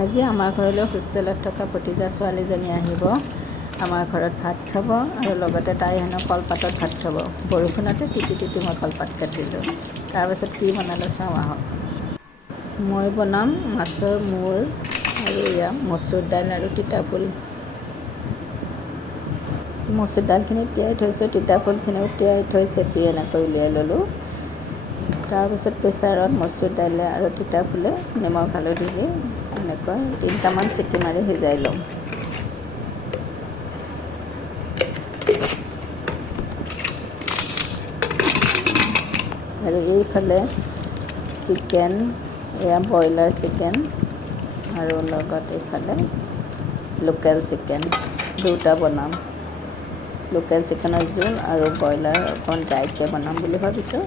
আজি আমাৰ ঘৰলৈ হোষ্টেলত থকা ভতিজা ছোৱালীজনী আহিব। আমাৰ ঘৰত ভাত খাব আৰু লগতে তাই হেনো কলপাতত ভাত খাব। বৰষুণতে তিতি তিতি মই কলপাত কাটিলোঁ। তাৰপাছত কি বনালোঁ চাওঁ আহক। মই বনাম মাছৰ মূৰ আৰু এয়া মচুৰ দাইল আৰু তিতাফুল। মচুৰ দাইলখিনি তিয়াই থৈছোঁ, তিতাফুলখিনিও তিয়াই থৈ চেপি এনেকৈ উলিয়াই ল'লোঁ। তাৰপিছত প্ৰেছাৰত মচুৰ দাইলে আৰু তিতাফুলে নিমখ হালধি দি এনেকৈ 3টামান চিটি মাৰি সিজাই ল'ম। আৰু এইফালে চিকেন, এয়া ব্ৰইলাৰ চিকেন আৰু লগত এইফালে লোকেল চিকেন দুটা বনাম। লোকেল চিকেনৰ জোল আৰু ব্ৰইলাৰ অকণ ড্ৰাইকৈ বনাম বুলি ভাবিছোঁ।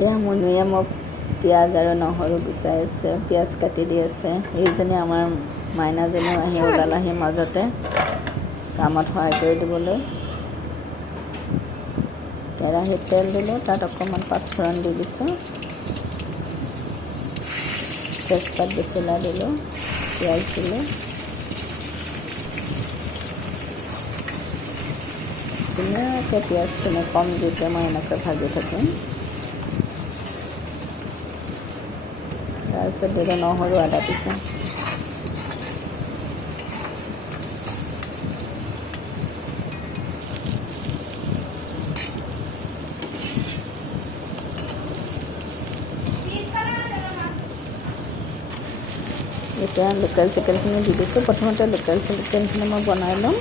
এয়া মুনুৱে মোক পিঁয়াজ আৰু নহৰু গুচাই আছে, পিঁয়াজ কাটি দি আছে। এইজনী আমাৰ মাইনাজনীও আহি ওলালাহি মাজতে কামত সহায় কৰি দিবলৈ। কেৰাহীত তেল দিলোঁ, তাত অকণমান পাঁচফোৰণ দি দিছোঁ, তেজপাত দুখিলা দিলোঁ, পিঁয়াজ দিলোঁ। ধুনীয়াকৈ পিঁয়াজখিনি কম জুইতে মই এনেকৈ ভাজি থাকিম। তাৰপিছত দিলোঁ নহৰু আদা পিচা। এতিয়া লোকেল চিকেনখিনি দি দিছোঁ। প্ৰথমতে লোকেল চিকেনখিনি মই বনাই ল'ম।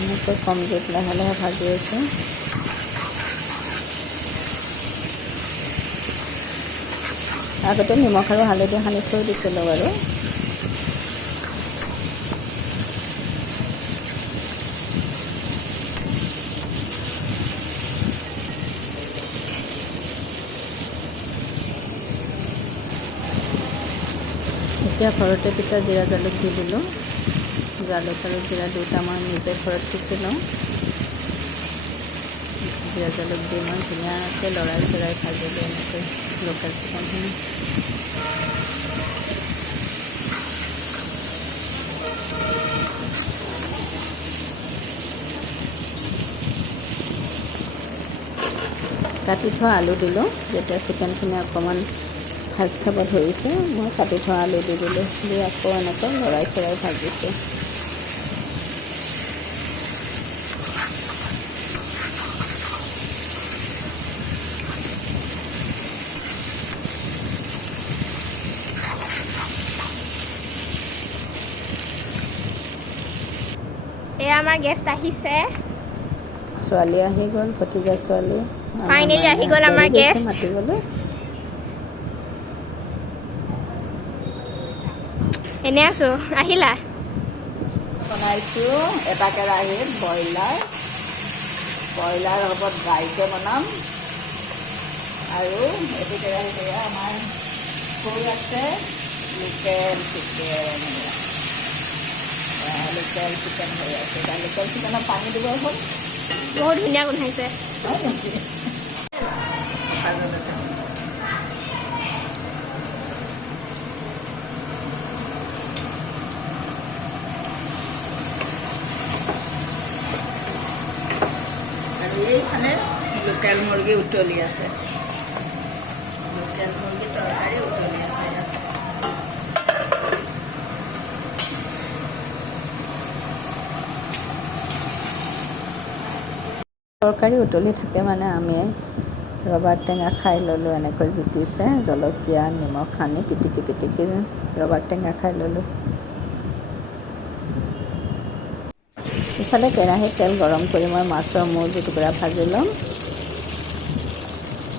এনেকৈ কম জুইত লাহে লাহে ভাজি আছোঁ। আগতে নিমখ আৰু হালধি সানি থৈ দিছিলোঁ বাৰু। এতিয়া ঘৰতে পিছা জিৰা জালুক দি দিলোঁ। জালুক আৰু জিৰা দুটা মই নিজে ঘৰত পিচি লওঁ। জিৰা জালুক দি মই ধুনীয়াকৈ লৰাই চৰাই ভাজিলোঁ এনেকৈ লোকেল চিকেনখিনি। কাটি থোৱা আলু দিলোঁ। যেতিয়া চিকেনখিনি অকণমান ভাজ খাব ধৰিছে, মই কাটি থোৱা আলু দি দিলোঁ, দি আকৌ এনেকৈ লৰাই চৰাই ভাজিছোঁ। এয়া আমাৰ গেষ্ট আহিছে। ছোৱালী আহি গ'ল, ভতিজা ছোৱালী। ফাইনেলি আহি গ'ল আমাৰ গেষ্ট। মাতিবলৈ। এনে আছোঁ, আহিলা? বনাইছোঁ এটা কেৰাহীত ব্ৰইলাৰ হ'ব ড্ৰাইকৈ বনাম। আৰু এইটো কেৰাহীত আমাৰ সৰু আছে লোকেল চিকেন হৈ আছে। এতিয়া লোকেল চিকেনত পানী দিব হ'ল। বহুত ধুনীয়া গোন্ধাইছে। আৰু এইফালে লোকেল মুৰ্গী উতলি আছে। লোকেল মুৰ্গী তৰকাৰী উতলি আছে ইয়াত। তৰকাৰী উতলি থাকে মানে আমি ৰবাৰ টেঙা খাই ল'লোঁ। এনেকৈ জুতিছে, জলকীয়া নিমখ সানি পিটিকি পিটিকি ৰবাৰ টেঙা খাই ল'লোঁ। ইফালে কেৰাহীত তেল গৰম কৰি মই মাছৰ মূৰ দুটুকুৰা ভাজি ল'ম।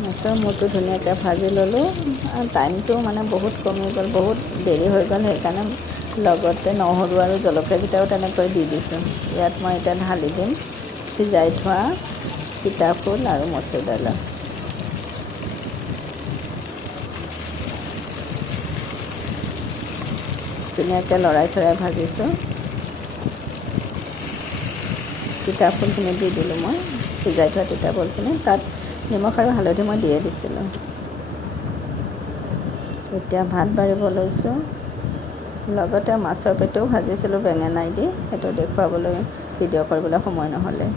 মাছৰ মূৰটো ধুনীয়াকৈ ভাজি ল'লোঁ। টাইমটো মানে বহুত কমি গ'ল, বহুত দেৰি হৈ গ'ল, সেইকাৰণে লগতে নহৰু আৰু জলকীয়াকেইটাও তেনেকৈ দি দিছোঁ। ইয়াত মই এতিয়া ঢালি দিম সিজাই থোৱা তিতাফুল আৰু মচুৰ দাইল। ধুনীয়াকৈ লৰাই চৰাই ভাজিছোঁ। তিতা ফুলখিনি দি দিলোঁ মই সিজাই থোৱা তিতা ফুলখিনি তাত নিমখ আৰু হালধি মই দিয়ে দিছিলোঁ। এতিয়া ভাত বাঢ়িব লৈছোঁ। লগতে মাছৰ পেটোও ভাজিছিলোঁ বেঙেনাই দি, সেইটো দেখুৱাবলৈ ভিডিঅ' কৰিবলৈ সময় নহ'লে।